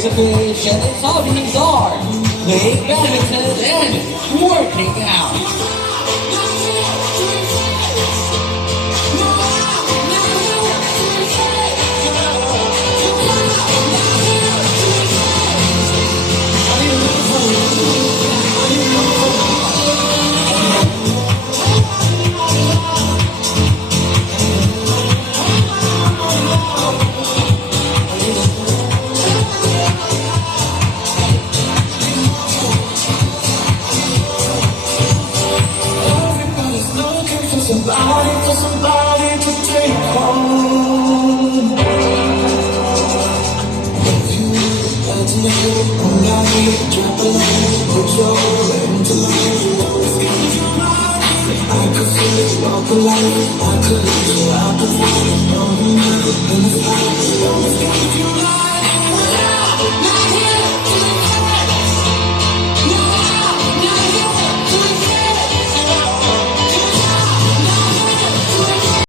There's a fish and its hobbies are playing badminton and working out. Somebody to take home. If you had to know, all I need, drop a line, put your into life. I could feel it, walk alive. I could leave you out the way. No, you never been a fight.